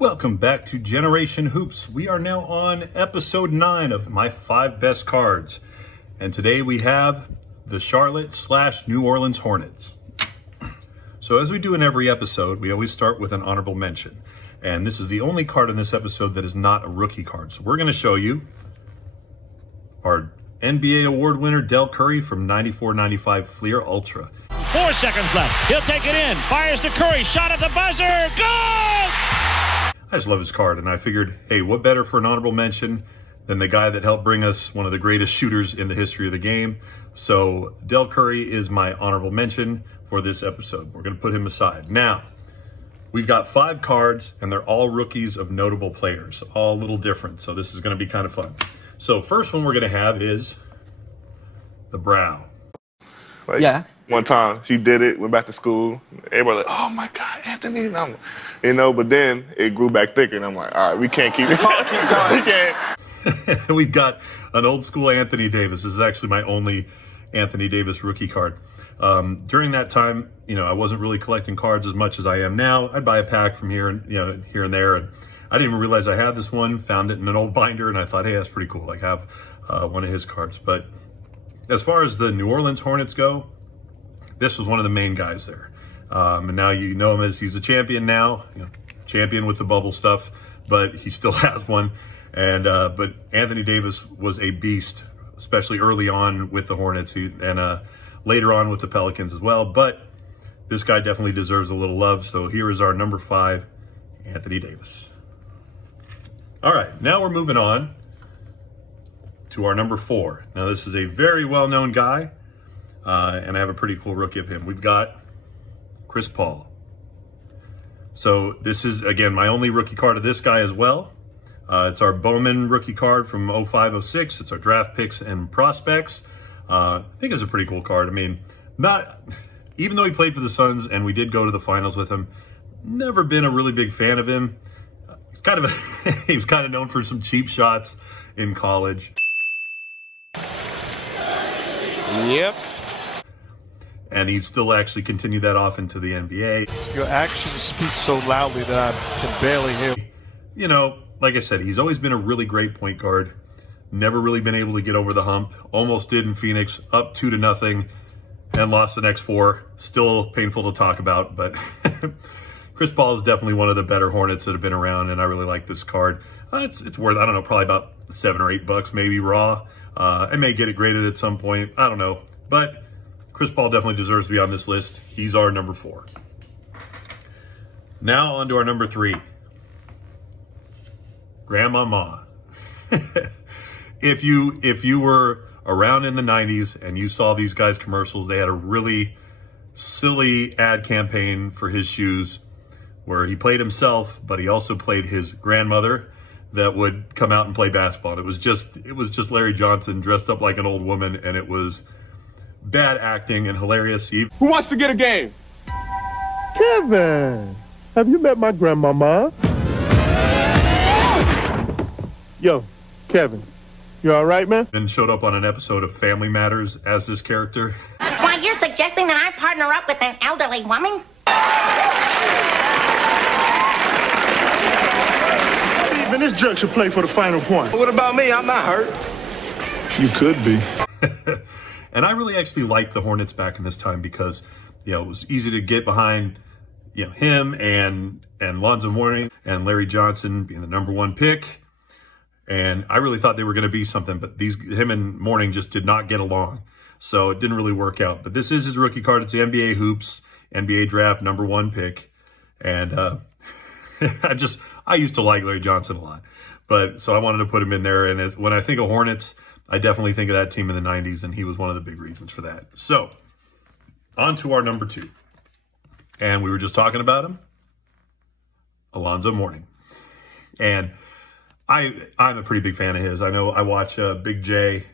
Welcome back to Generation Hoops. We are now on episode 9 of my 5 best cards. And today we have the Charlotte/New Orleans Hornets. So as we do in every episode, we always start with an honorable mention. And this is the only card in this episode that is not a rookie card. So we're going to show you our NBA award winner, Del Curry from 94-95 Fleer Ultra. 4 seconds left. He'll take it in. Fires to Curry. Shot at the buzzer. Goal! I just love his card, and I figured, hey, what better for an honorable mention than the guy that helped bring us one of the greatest shooters in the history of the game. So Del Curry is my honorable mention for this episode. We're going to put him aside. Now, we've got 5 cards, and they're all rookies of notable players, all a little different. So this is going to be kind of fun. So first one we're going to have is the Brow. Yeah. One time she did it, went back to school. Everybody like, oh my God, Anthony. And I'm, but then it grew back thicker, and I'm like, all right, we can't keep it. We can't. We've got an old school Anthony Davis. This is actually my only Anthony Davis rookie card. During that time, I wasn't really collecting cards as much as I am now. I'd buy a pack from here and here and there, and I didn't even realize I had this one. Found it in an old binder, and I thought, hey, that's pretty cool. I have one of his cards. But as far as the New Orleans Hornets go, this was one of the main guys there. And now you know him as he's a champion now, champion with the bubble stuff, but he still has one. And but Anthony Davis was a beast, especially early on with the Hornets and later on with the Pelicans as well. But this guy definitely deserves a little love. So here is our number 5, Anthony Davis. All right, now we're moving on to our number 4. Now this is a very well-known guy. And I have a pretty cool rookie of him. We've got Chris Paul. So this is, again, my only rookie card of this guy as well. It's our Bowman rookie card from 05-06. It's our draft picks and prospects. I think it's a pretty cool card. I mean, even though he played for the Suns and we did go to the finals with him, never been a really big fan of him. He was kind of known for some cheap shots in college. Yep. And he still actually continued that off into the NBA. Your actions speak so loudly that I can barely hear. Like I said, he's always been a really great point guard. Never really been able to get over the hump. Almost did in Phoenix, up 2-0, and lost the next 4. Still painful to talk about, but Chris Paul is definitely one of the better Hornets that have been around, and I really like this card. It's worth, I don't know, probably about $7 or $8 maybe raw. I may get it graded at some point. I don't know, but Chris Paul definitely deserves to be on this list. He's our number 4. Now on to our number 3. Grandmama. If you were around in the 90s and you saw these guys' commercials, they had a really silly ad campaign for his shoes where he played himself, but he also played his grandmother that would come out and play basketball. It was just Larry Johnson dressed up like an old woman, and it was bad acting and hilarious. Who wants to get a game? Kevin, have you met my grandmama? Yo, Kevin, you all right, man? And showed up on an episode of Family Matters as this character. Why, you're suggesting that I partner up with an elderly woman? Even this jerk should play for the final point. What about me? I'm not hurt. You could be. And I really actually liked the Hornets back in this time because, it was easy to get behind, him and Lonzo Mourning and Larry Johnson being the number 1 pick. And I really thought they were going to be something, but him and Mourning just did not get along. So it didn't really work out. But this is his rookie card. It's the NBA Hoops, NBA Draft, number 1 pick. And I used to like Larry Johnson a lot. But so I wanted to put him in there. And when I think of Hornets, I definitely think of that team in the 90s, and he was one of the big reasons for that. So on to our number 2. And we were just talking about him, Alonzo Mourning. And I'm a pretty big fan of his. I know I watch Big J,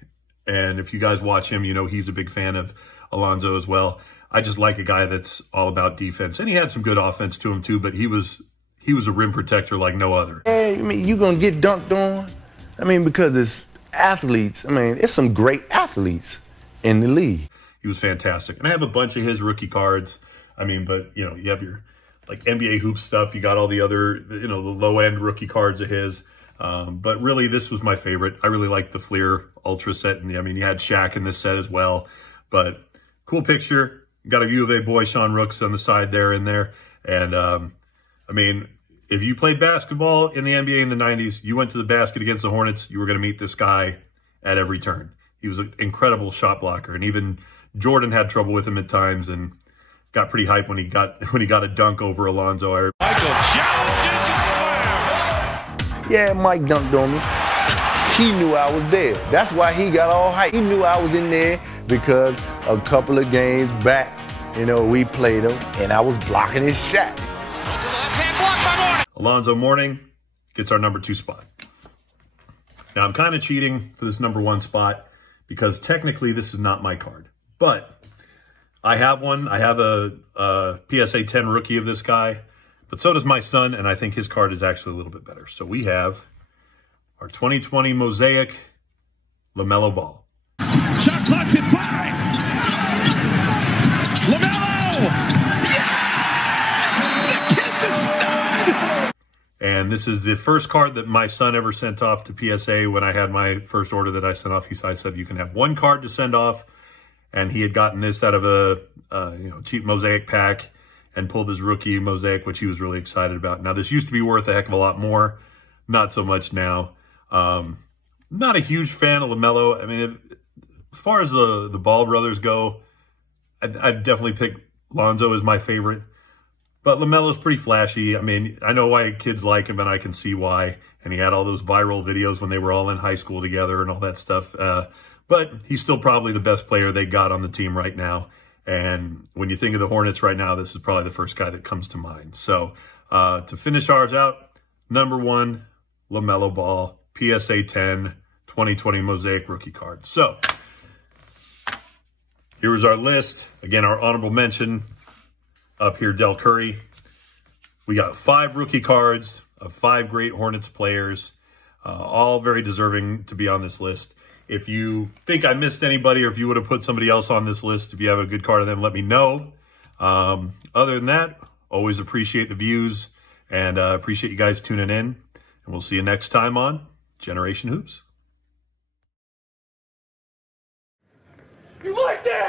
and if you guys watch him, he's a big fan of Alonzo as well. I just like a guy that's all about defense. And he had some good offense to him too, but he was a rim protector like no other. Hey, you gonna get dunked on? Because it's athletes. It's some great athletes in the league. He was fantastic. And I have a bunch of his rookie cards. But, you have your like NBA hoop stuff. You got all the other, you know, the low end rookie cards of his. But really, this was my favorite. I really liked the Fleer Ultra set. And I mean, you had Shaq in this set as well. But cool picture. Got a U of A boy, Sean Rooks, on the side there and there. And I mean, if you played basketball in the NBA in the 90s, you went to the basket against the Hornets, you were going to meet this guy at every turn. He was an incredible shot blocker. And even Jordan had trouble with him at times and got pretty hyped when he got a dunk over Alonzo. Michael challenges and slams. Yeah, Mike dunked on me. He knew I was there. That's why he got all hyped. He knew I was in there because a couple of games back, you know, we played him and I was blocking his shot. Alonzo Mourning gets our number 2 spot. Now, I'm kind of cheating for this number 1 spot because technically this is not my card. But I have one. I have a PSA 10 rookie of this guy. But so does my son, and I think his card is actually a little bit better. So we have our 2020 Mosaic LaMelo Ball. Shot clock's at 5. LaMelo! And this is the first card that my son ever sent off to PSA when I had my first order that I sent off. I said, you can have 1 card to send off. And he had gotten this out of a cheap Mosaic pack and pulled his rookie Mosaic, which he was really excited about. Now, this used to be worth a heck of a lot more. Not so much now. Not a huge fan of LaMelo. I mean, as far as the Ball brothers go, I'd definitely pick Lonzo as my favorite. But LaMelo's pretty flashy. I mean, I know why kids like him, and I can see why. And he had all those viral videos when they were all in high school together and all that stuff. But he's still probably the best player they got on the team right now. And when you think of the Hornets right now, this is probably the first guy that comes to mind. So to finish ours out, number 1, LaMelo Ball, PSA 10, 2020 Mosaic rookie card. So here is our list. Again, our honorable mention up here, Del Curry. We got 5 rookie cards of 5 great Hornets players, all very deserving to be on this list. If you think I missed anybody, or if you would have put somebody else on this list, if you have a good card of them, let me know. Other than that, always appreciate the views and appreciate you guys tuning in. And we'll see you next time on Generation Hoops. You like that?